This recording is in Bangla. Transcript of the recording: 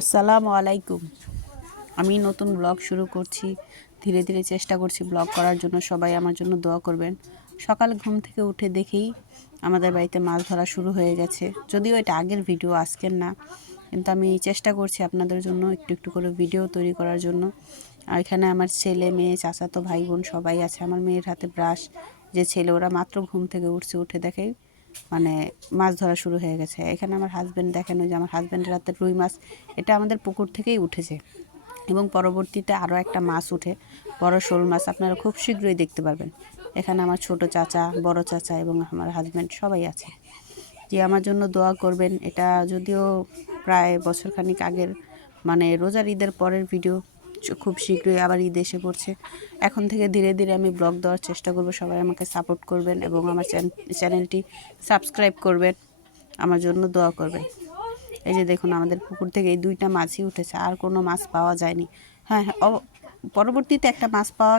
আসসালামু আলাইকুম। আমি নতুন ব্লগ শুরু করছি। ধীরে ধীরে চেষ্টা করছি ব্লগ করার জন্য। সবাই আমার জন্য দোয়া করবেন। সকাল ঘুম থেকে উঠে দেখেই আমাদের বাড়িতে মাছ ধরা শুরু হয়ে গেছে। যদিও এটা আগের ভিডিও, আজকের না। কিন্তু আমি চেষ্টা করছি আপনাদের জন্য একটু একটু করে ভিডিও তৈরি করার জন্য। আর এখানে আমার ছেলে, মেয়ে, চাচাতো ভাই বোন সবাই আছে। আমার মেয়ের হাতে ব্রাশ। যে ছেলে, ওরা মাত্র ঘুম থেকে উঠছে, উঠে দেখেই মানে মাছ ধরা শুরু হয়ে গেছে। এখানে আমার হাজব্যান্ড দেখেন, ওই যে আমার হাজব্যান্ডের হাতে রুই মাছ, এটা আমাদের পুকুর থেকেই উঠেছে। এবং পরবর্তীতে আরও একটা মাছ উঠে, বড় শোল মাছ, আপনারা খুব শীঘ্রই দেখতে পারবেন। এখানে আমার ছোট চাচা, বড় চাচা এবং আমার হাজব্যান্ড সবাই আছে। যে আমার জন্য দোয়া করবেন, এটা যদিও প্রায় বছরখানিক আগের মানে রোজার ঈদের পরের ভিডিও খুব শীঘ্রই আবার ঈদ এসে পড়ছে। এখন থেকে ধীরে ধীরে আমি ব্লগ দেওয়ার চেষ্টা করব। সবাই আমাকে সাপোর্ট করবেন এবং আমার চ্যান- চ্যানেলটি সাবস্ক্রাইব করবেন। আমার জন্য দোয়া করবেন। এই যে দেখুন, আমাদের পুকুর থেকে এই দুইটা মাছই উঠেছে। আর কোনো মাছ পাওয়া যায়নি। হ্যাঁ হ্যাঁ পরবর্তীতে একটা মাছ পাওয়া